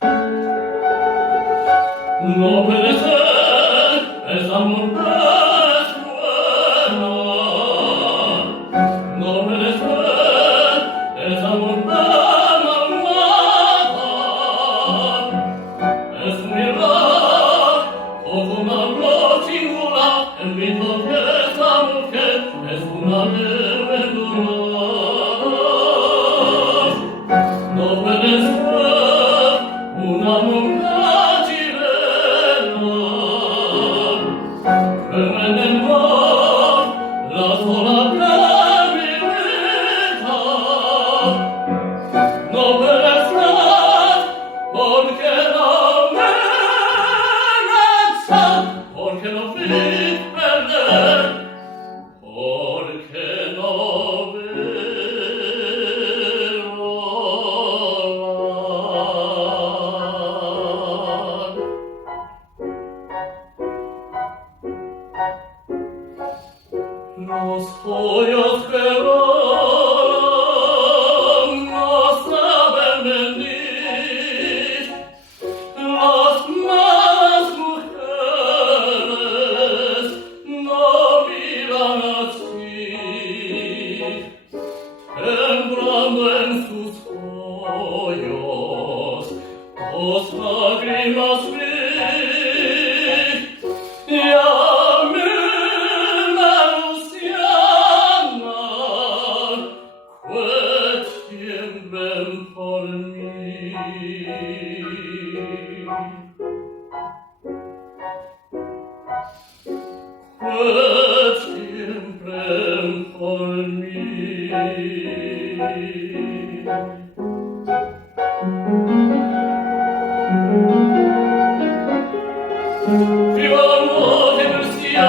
No puede ser, es amor que suena. No puede ser, es amor de malvada. Es un mirar, como una voz singular, el grito que esa mujer es una leve dolor. No puede ser una mujer la sola per mi vita, no puede ser, porque no me razza, porque no vi perder, porque no veo los hoyos que van no saben venir, las malas mujeres no miran así, temblando en sus hoyos, dos lágrimas vi, y a mí tiemblen por mí. Tiemblen por mí. Viva la democracia,